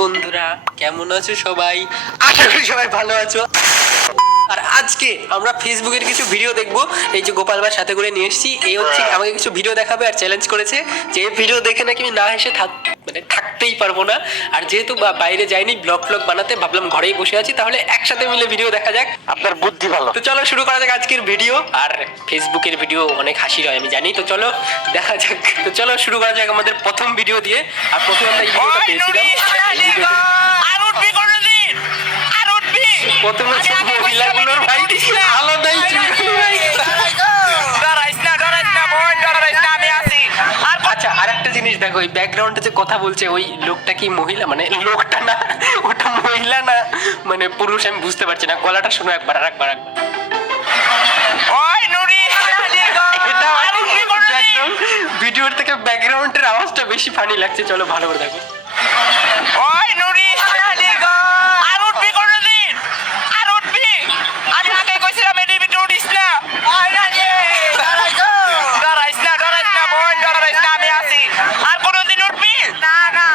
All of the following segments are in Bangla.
বন্ধুরা কেমন আছো সবাই? আশা করি সবাই ভালো আছো। আর আজকে আমরা ফেসবুকের কিছু ভিডিও দেখবো। এই যে গোপাল ভাই সাথে করে নিয়ে এসেছি, এই হচ্ছে আমাকে কিছু ভিডিও দেখাবে আর চ্যালেঞ্জ করেছে যে এই ভিডিও দেখে নাকি আমি না হেসে থাকতেই পারবো না। আর যেহেতু বাইরে যাইনি ব্লগ বানাতে, ভাবলাম ঘরেই বসে আছি, তাহলে একসাথে মিলে ভিডিও দেখা যাক। আপনার বুদ্ধি ভালো। তো চলো শুরু করা যাক আজকের ভিডিও। আর ফেসবুকের ভিডিও অনেক হাসির হয় আমি জানি, তো চলো দেখা যাক। তো চলো শুরু করা যাক আমাদের প্রথম ভিডিও দিয়ে। আর প্রথমে আমরা এই ভিডিওটা পেয়েছিলাম, প্রথমে মহিলাগুলোর ভাই আলাদাই চুলকানি ভাই। আচ্ছা, আর একটা জিনিস দেখো, ওই ব্যাকগ্রাউন্ডে যে কথা বলছে ওই লোকটা কি মহিলা? মানে লোকটা না, ওটা মহিলা না মানে পুরুষ, আমি বুঝতে পারছি না। গলাটা শোনো একবার, আর একবার ভিডিওর থেকে ব্যাকগ্রাউন্ডের আওয়াজটা বেশি ফানি লাগছে। চলো ভালো করে দেখো।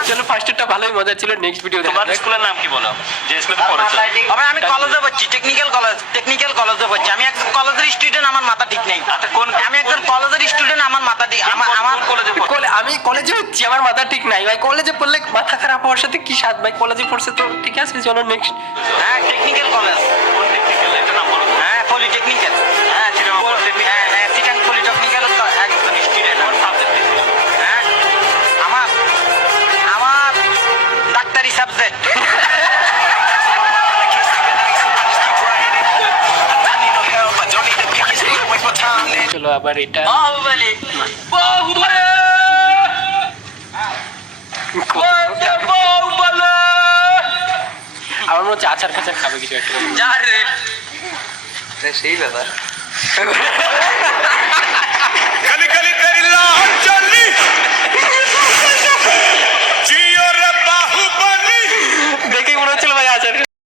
চলো ফার্স্টটা ভালোই মজা ছিল, নেক্সট ভিডিও তোমার স্কুলের নাম কি বলো? যে স্কুলে পড়েছো? আমি কলেজে পড়ছি, টেকনিক্যাল কলেজে পড়ছি। আমি একজন কলেজের স্টুডেন্ট, আমার মাথা ঠিক নেই। আমি একজন কলেজের স্টুডেন্ট, আমার মাথা ঠিক। আমার কলেজে আমি কলেজে হচ্ছি, আমার মাথা ঠিক নাই ভাই। কলেজে পড়লে মাথা খারাপ হওয়ার সাথে কি সাথ ভাই? কলেজে পড়ছে তো ঠিক আছে। চলো নেক্সট। হ্যাঁ, টেকনিক্যাল কলেজ। কোন টেকনিক্যাল? এটা নাম বলো। হ্যাঁ, পলিটেকনিক্যাল। হ্যাঁ, চিটাং পলিটেকনিক্যাল। হ্যাঁ, চিটাং পলিটেকনিক্যাল একজন স্টুডেন্ট। কোন সাবজেক্ট? হ্যাঁ, আমার ডাক্তারি সাবজেক্ট। চলো আবার এটা। আমার মনে হচ্ছে আচার ফাচার খাবে কিছু একটা। সেই ব্যাপার।